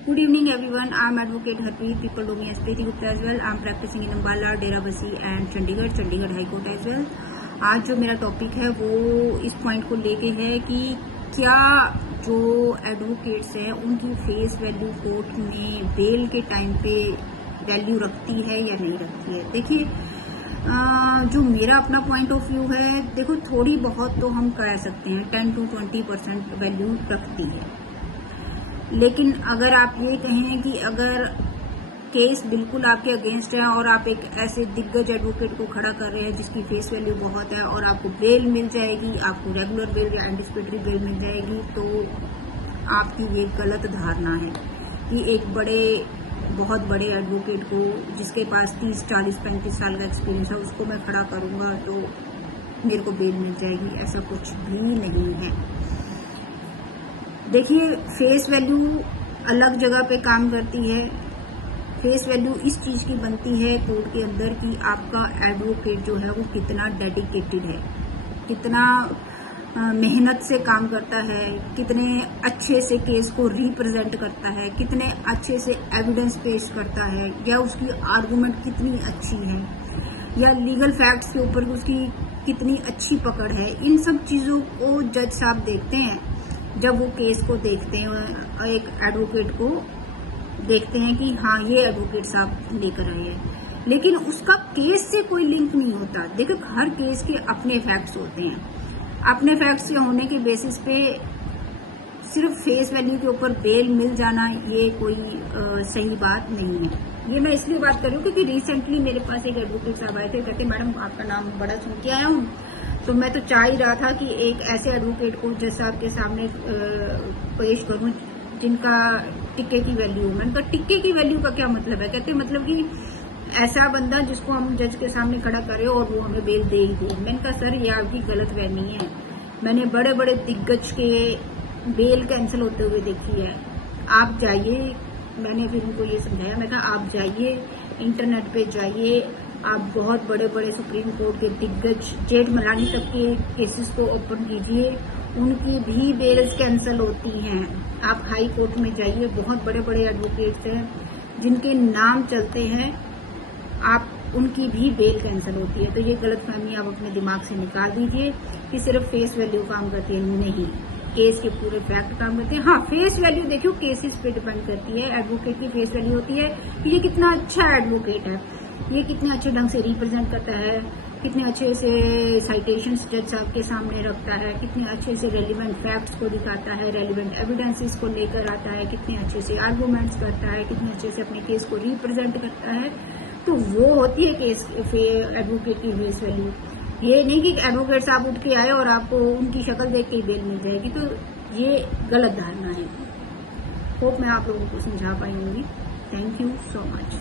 Good evening, everyone. I'm Advocate Harpreet. People know me as Preeti Gupta as well. I'm practicing in Ambala, Derabasi and Chandigarh High Court as well. आज जो मेरा topic है वो इस point को लेके है कि क्या जो एडवोकेट्स हैं उनकी फेस वैल्यू कोर्ट में बेल के टाइम पे वैल्यू रखती है या नहीं रखती है। देखिए, जो मेरा अपना पॉइंट ऑफ व्यू है, देखो थोड़ी बहुत तो हम कह सकते हैं 10 to 20% वैल्यू रखती है। लेकिन अगर आप ये कहें कि अगर केस बिल्कुल आपके अगेंस्ट है और आप एक ऐसे दिग्गज एडवोकेट को खड़ा कर रहे हैं जिसकी फेस वैल्यू बहुत है और आपको बेल मिल जाएगी, आपको रेगुलर बेल या एंटिसिपेटरी बेल मिल जाएगी, तो आपकी ये गलत धारणा है कि एक बहुत बड़े एडवोकेट को जिसके पास 30, 40, 35 साल का एक्सपीरियंस है उसको मैं खड़ा करूंगा तो मेरे को बेल मिल जाएगी। ऐसा कुछ भी नहीं है। देखिए, फेस वैल्यू अलग जगह पे काम करती है। फेस वैल्यू इस चीज की बनती है कोर्ट के अंदर कि आपका एडवोकेट जो है वो कितना डेडिकेटेड है, कितना मेहनत से काम करता है, कितने अच्छे से केस को रिप्रेजेंट करता है, कितने अच्छे से एविडेंस पेश करता है, या उसकी आर्गुमेंट कितनी अच्छी है, या लीगल फैक्ट्स के ऊपर उसकी कितनी अच्छी पकड़ है। इन सब चीजों को जज साहब देखते हैं जब वो केस को देखते हैं, एक एडवोकेट को देखते हैं कि हाँ ये एडवोकेट साहब लेकर आए हैं, लेकिन उसका केस से कोई लिंक नहीं होता। देखो, हर केस के अपने फैक्ट्स होते हैं। अपने फैक्ट्स के होने के बेसिस पे सिर्फ फेस वैल्यू के ऊपर बेल मिल जाना ये कोई सही बात नहीं है। ये मैं इसलिए बात कर रही हूँ क्योंकि रिसेंटली मेरे पास एक एडवोकेट साहब आए थे, कहते मैडम आपका नाम बड़ा सुन के आया हूँ, तो मैं तो चाह ही रहा था कि एक ऐसे एडवोकेट को जज साहब के सामने पेश करूं जिनका टिक्के की वैल्यू हो। मैंने कहा टिक्के की वैल्यू का क्या मतलब है? कहते मतलब कि ऐसा बंदा जिसको हम जज के सामने खड़ा करें और वो हमें बेल दे ही दे। मैंने कहा सर, ये आपकी गलत फहमी है। मैंने बड़े बड़े दिग्गज के बेल कैंसिल होते हुए देखी है। आप जाइए, मैंने फिर उनको ये समझाया, मैं कहा आप जाइए, इंटरनेट पे जाइए, आप बहुत बड़े बड़े सुप्रीम कोर्ट के दिग्गज जेठमलानी तक के केसेस को ओपन कीजिए, उनकी भी बेल्स कैंसिल होती हैं। आप हाई कोर्ट में जाइए, बहुत बड़े बड़े एडवोकेट्स हैं जिनके नाम चलते हैं, आप उनकी भी बेल कैंसिल होती है। तो ये गलतफहमी आप अपने दिमाग से निकाल दीजिए कि सिर्फ फेस वैल्यू काम करती है। नहीं, केस के पूरे फैक्ट काम करते हैं। हाँ, फेस वैल्यू देखियो केसेस पे डिपेंड करती है। एडवोकेट की फेस वैल्यू होती है कि ये कितना अच्छा एडवोकेट है, ये कितने अच्छे ढंग से रिप्रेजेंट करता है, कितने अच्छे से साइटेशंस जज साहब के सामने रखता है, कितने अच्छे से रेलिवेंट फैक्ट्स को दिखाता है, रेलिवेंट एविडेंसेस को लेकर आता है, कितने अच्छे से आर्गूमेंट्स करता है, कितने अच्छे से अपने केस को रिप्रेजेंट करता है। तो वो होती है केस एडवोकेट की फेस वैल्यू। ये नहीं कि एडवोकेट साहब उठ के आए और आपको उनकी शक्ल देख के बेल मिल जाएगी, तो ये गलत धारणा है। होप मैं आप लोगों को समझा पाई होंगी। Thank you so much.